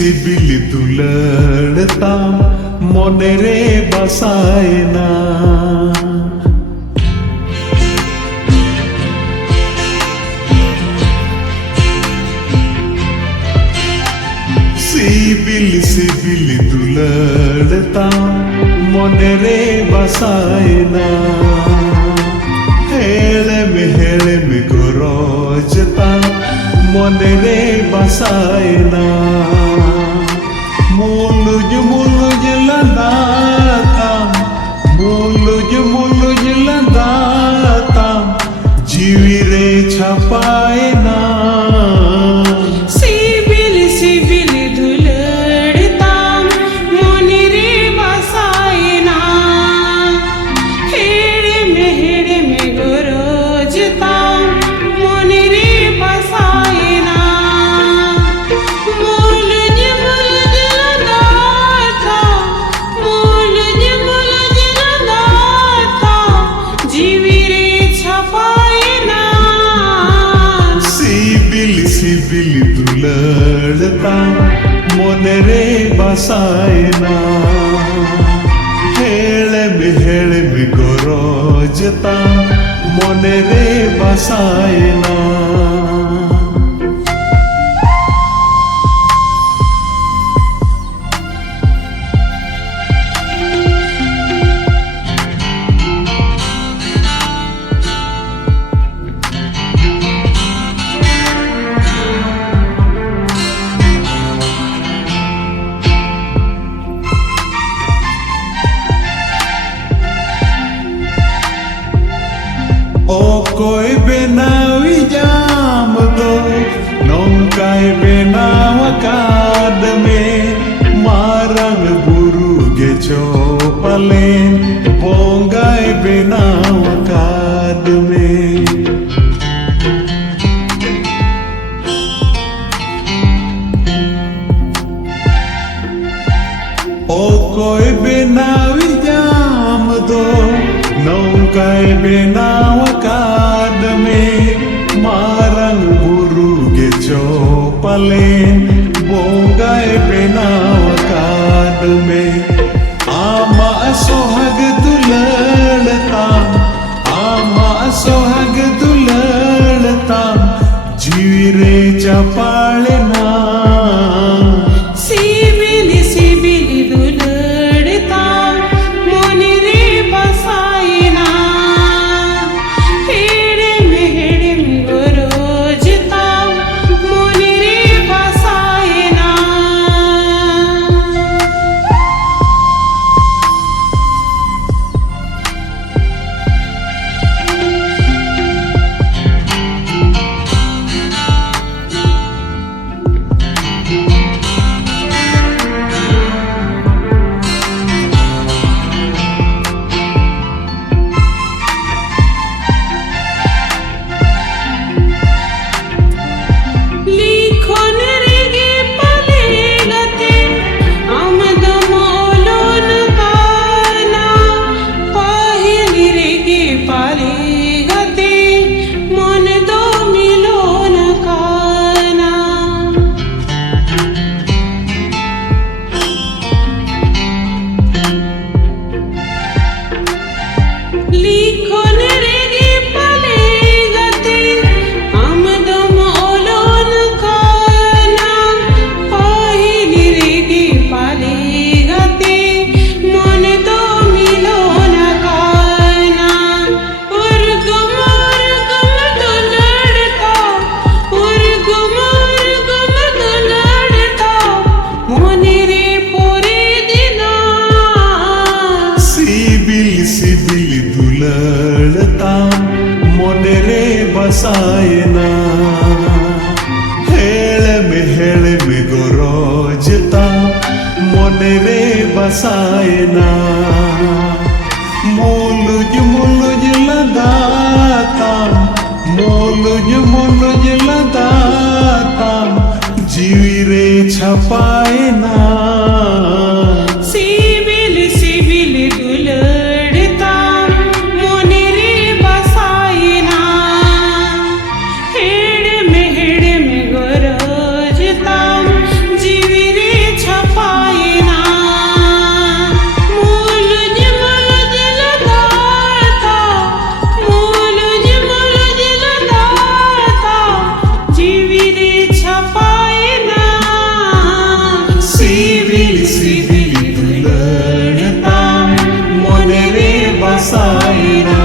সিবিলি দুলড়তাম মনে রে বাসায় না। সিবিলি সিবিলি দুলড়তাম মনে রে বাসায় না। হেড়েমে গরজতাম মনে রে বাসায় না। মুলুজ লন্দাতাম মুলুজ লন্দাতাম জিবি রে ছাপায় না। সিবিলি সিবিলি দুলড়তাম মনে রে বাসায় না। হেড়েমে গরজতাম মনে রে বাসায় না। মুলুজ লন্দাতাম জিবি রে ছাপায় না। সিবিলি সিবিলি দুলড়তাম মনে রে বাসায় না। হেড়েমে গরজতাম মনে রে বাসায় না। Okoy benawi jam do nongkai benaw akadme marang buru gecho palen bongai benaw akadme. Okoy benawi jam do nongkai benaw akadme marang buru gecho palen bongai benaw akadme. Ama sohag dulaltam ama sohag dulaltam jiwi re chapale na. সিবিলি সিবিলি দুলড়তাম মনে রে বাসায় না। হেড়েমে গরজতাম মনে রে বাসায় না। লিখন রেগে পালে গতে আমদ মৌলন কানা। পাহিলি রেগে পালে গতে মন দো মিলন কানা। লিখন রেগে পালে গতে আমদ মৌলন কানা। পাহিলি রেগে পালে গতে মন দো মিলন কানা। উর্গম দুলড়তাম উর্গম দুলড়তাম মনে রে পরে দিনা। সিবিলি সিবিলি দুলড়তাম মনে রে বাসায় না। হেড়েমে গরজতাম মনে রে বাসায় না। মুলুজ লন্দাতাম মুলুজ লন্দাতাম জিবি রে ছাপায় না। সিবিলি সিবিলি দুলড়তাম মনে রে বাসায় না। হেড়েমে গরজতাম জিবি রে सिधिली दुलड़ता मन रे बसाए ना